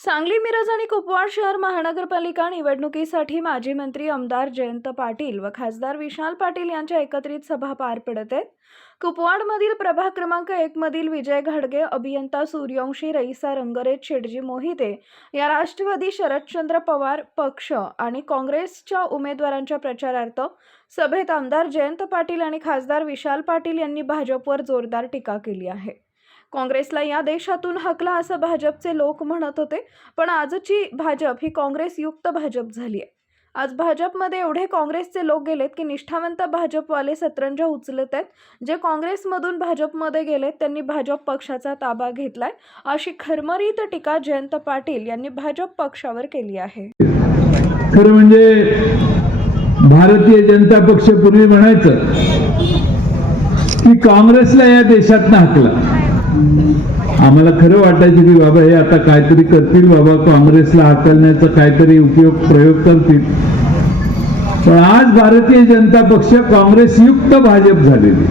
सांगली, मिरज आणि कुपवाड शहर महानगरपालिका निवडणुकीसाठी माजी मंत्री आमदार जयंत पाटील व खासदार विशाल पाटील यांच्या एकत्रित सभा पार पडत आहेत. कुपवाडमधील प्रभाग क्रमांक 1 मधील विजय घाडगे, अभियंता सूर्यवंशी, रईसा रंगरेज, शेटजी मोहिते या राष्ट्रवादी शरदचंद्र पवार पक्ष आणि काँग्रेसच्या उमेदवारांच्या प्रचारार्थ सभेत आमदार जयंत पाटील आणि खासदार विशाल पाटील यांनी भाजपवर जोरदार टीका केली आहे. काँग्रेसला या देशातून हकला असं भाजपचे लोक म्हणत होते, पण आजची भाजप ही काँग्रेसयुक्त भाजप झाली आहे. आज भाजपमध्ये एवढे काँग्रेसचे लोक गेलेत की निष्ठावंत भाजपवाले सतरंजा उचलत आहेत. जे काँग्रेसमधून भाजपमध्ये गेलेत त्यांनी भाजप पक्षाचा ताबा घेतलाय, अशी खरमरीत टीका जयंत पाटील यांनी भाजप पक्षावर केली आहे. खरं म्हणजे भारतीय जनता पक्ष पूर्वी म्हणायचं की काँग्रेसला या देशात हाकला. आम्हाला खरं वाटायचं की बाबा हे आता काहीतरी करतील, बाबा काँग्रेसला हाकलण्याचा काहीतरी प्रयोग करतील. पण आज भारतीय जनता पक्ष काँग्रेसयुक्त भाजप झालेली.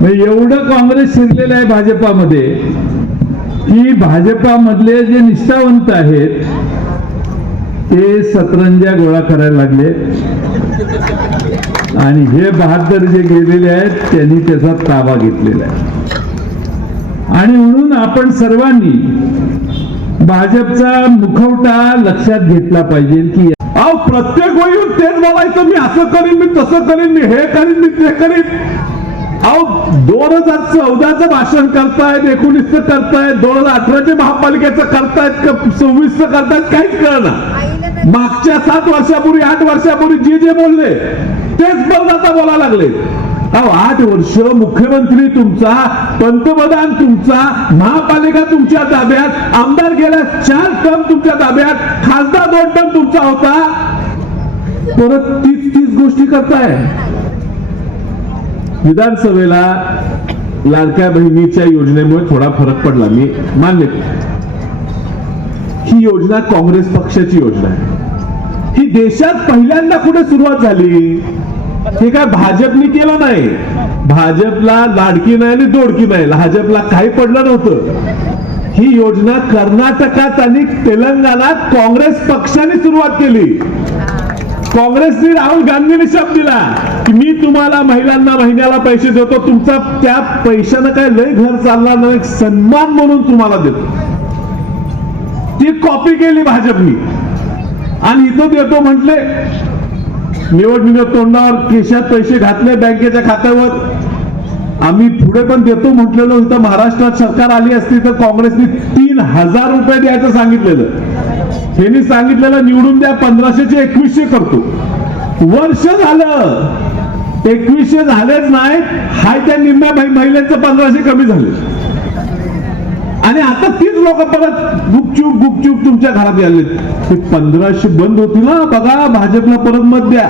म्हणजे एवढं काँग्रेस शिरलेलं आहे भाजपामध्ये की भाजपामधले जे निष्ठावंत आहेत ते सतरंजा गोळा करायला लागले आणि हे 72 जे गेलेले आहेत त्यांनी त्याचा ताबा घेतलेला आहे. आणि म्हणून आपण सर्वांनी भाजपचा मुखवटा लक्षात घेतला पाहिजे की प्रत्येक वेळी तेच बोलायचं, मी असं करीन, मी तसं करीन, मी हे करीन, मी ते करीन. 2014चं भाषण करतायत, 19चं करतायत, 2018चे महापालिकेचं करतायत, 26चं करतायत, काहीच कळना. मागच्या 7 वर्षापूर्वी 8 वर्षापूर्वी जे बोलले तेच परत आता बोलायला लागले. 8 वर्ष मुख्यमंत्री तुमचा, पंतप्रधान तुमचा, महापालिका तुमच्या ताब्यात, आमदार गेल्या 4 टर्म तुमच्या ताब्यात, खासदार 2 टर्म तुमचा होता, परत तीच गोष्टी करताय. विधानसभेला लाडक्या बहिणीच्या योजनेमुळे थोडा फरक पडला, मी मान्य. ही योजना काँग्रेस पक्षाची योजना आहे. ही देशात पहिल्यांदा कुठे सुरुवात झाली, हे काय भाजपने केलं नाही. भाजपला लाडकी नाही आणि दोडकी नाही, भाजपला काही पडलं नव्हतं. ही योजना कर्नाटकात आणि तेलंगणात काँग्रेस पक्षाने सुरुवात केली. काँग्रेसने राहुल गांधींनी शब्द दिला की मी तुम्हाला महिलांना महिन्याला पैसे देतो, तुमचा त्या पैशानं काय लय घर चालणार नाही, सन्मान म्हणून तुम्हाला देतो. ती कॉपी केली भाजपनी आणि इथं देतो म्हटले, निवडणुकीत तोंडावर केशात पैसे घातले बँकेच्या खात्यावर. आम्ही पुढे पण देतो म्हटलेलो. इथं महाराष्ट्रात सरकार आली असती तर काँग्रेसने 3000 रुपये द्यायचं सांगितलेलं. त्यांनी सांगितलेलं निवडून द्या, 1500चे 2100 करतो. वर्ष झालं 2100 झालेच नाही. हाय त्या निम्म्या महिलांचं 1500 कमी झाले आणि आता तीच लोक परत गुपचूप तुमच्या घरात आले. 1500 बंद होतील ना, बघा भाजपला परत मत द्या.